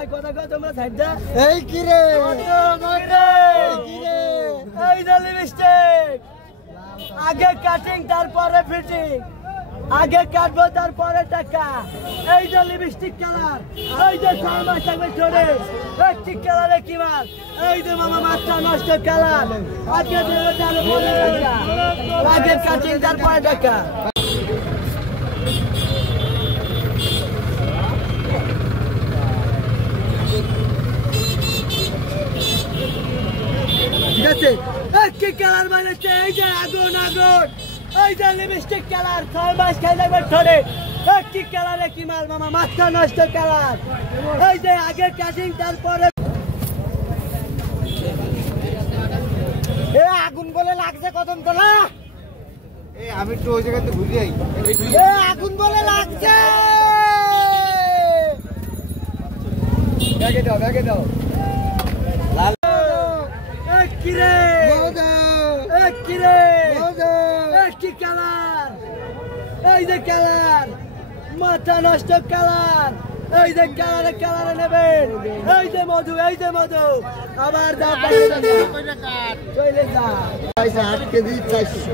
ভাই কথা কও তোমরা সাইড দা এই কি রে এই যে লিপস্টিক আগে কাটিং তারপরে ফিটিং আগে কাটবো তারপরে টাকা এই যে লিপস্টিক কালার এই যে 6 মাস থাকবে ছোড়ে এই কালারে কি মাল এই যে মামা মাথা নষ্ট কালার আগে দেবে তাহলে বলে টাকা আগে কাটিং তারপরে টাকা ঠিক আছে এই কালার বানাচ্ছে এই যে আগুন আগুন এই যে লিপস্টিক কালার 6 মাস খাই যাবে ঠোরে কি কালারে কি মাল মামা মাথা নষ্ট কালার এই যে আগে কাটিং তারপরে এ আগুন বলে লাগছে কদম তোলা এ আমি তো ওই জায়গাতে ঘুরে যাই এ আগুন বলে লাগছে ব্যাগে দাও কিরে কিরে কি কালার এই যে কালার মাথা নষ্ট কালার এই যে কালারে নেবেন এই যে মধু আবার দাও চলে যা পয়সা 8 কেজি 400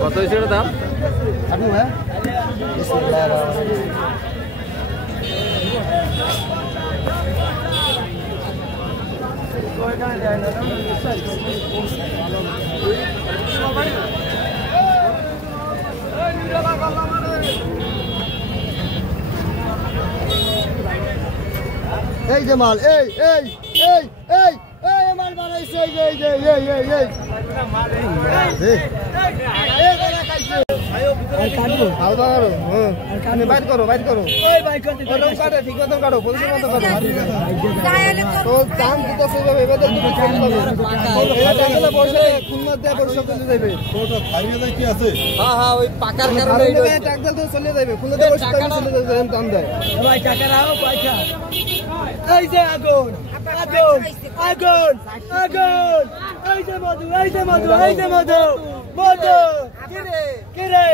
কত হইছে দাম আপনি ভাই এই যে মাল এই মাল বানাইছে এই বাইট করো ওই বাইক করতে কাটে ঠিক মতো কাটো পজিশন মতো কাটো তো দাম দিতে হবে এবারে তুমি কম পাবে এটা টাকালে পয়সা খুলনা দিয়ে পয়সা চলে যাবে ওটা খাইয়ে যায় কি আছে হ্যাঁ ওই পাকার কারণে এটা টাকা দিয়ে চলে যাবে খুলনা দিয়ে পয়সা চলে যাবে দাম দেয় ভাই টাকা নাও পয়সা এই যে আগুন এই যে মধু কিরে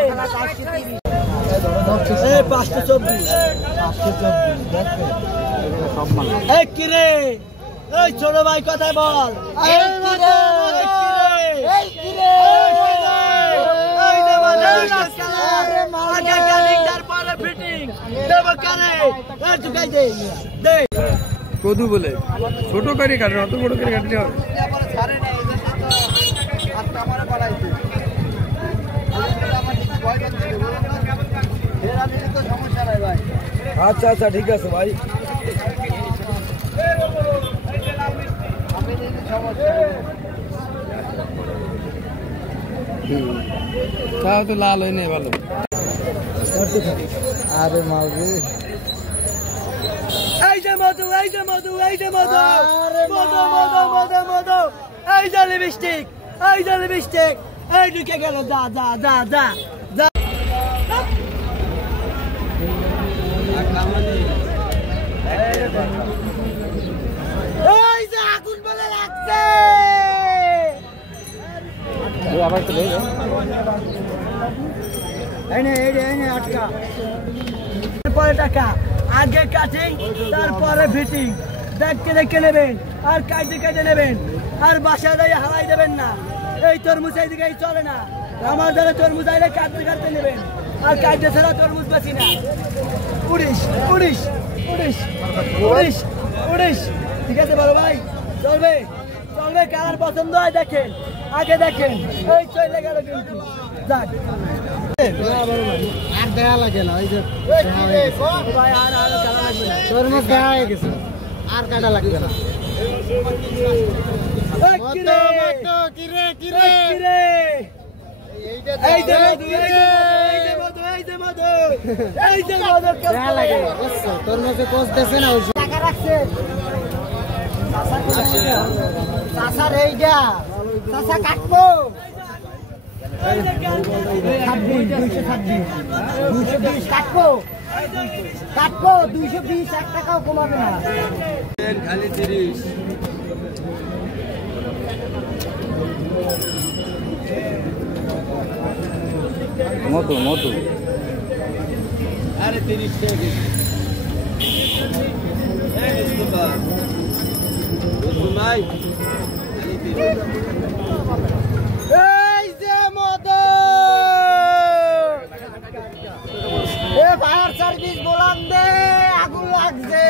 524 এই কিরে এই ছোট ভাই কথা বল এই কিরে এই যে আগে কাটিং তারপরে ফিটিং দেব কানে এই তুই গাই দে কদু বলে ছোট করে কাটে অত বড় করে কাটলে হবে আচ্ছা ঠিক আছে ভাই তাও তো লাল হয় নাই ভালো আরে মাউরে এই যে মধু এই যে লিপস্টিক এই ঢুকে গেল যা এই যে আগুন বলে লাগছে আবার তো এই আটকা পরে টাকা আগে কাটিং তারপরে ফিটিং দেখে নেবেন আর কাটে নেবেন আর বাসায় দিয়ে হালাই দেবেন না এই তরমুজ এইদিকে চলে না আমার দ্বারা তরমুজ আইলে কাটতে নেবেন আর কাটতে ছাড়া তরমুজ বেশি না 19 ঠিক আছে বড় ভাই চলবে কালার পছন্দ হয় দেখেন আগে দেখেন এই চলে গেল কিন্তু যাক আর দেয়া লাগে না ওই যে ভাই আর কালার লাগবে না তরমুজ দেয়া হয়ে গেছে আর কাটা লাগবে না কিরে এই যে মধু দেয়া লাগে তরমুজে কোষ দেছে না টাকা রাখছে চাষার এইটা চাষা কাটবো 220 কাটবো 220 1 টাকাও কমাবে না খালি 30 মধু আরে 30 টাকা এই যে মদ ফায়ার সার্ভিস বলান দে, আগুন লাগছে।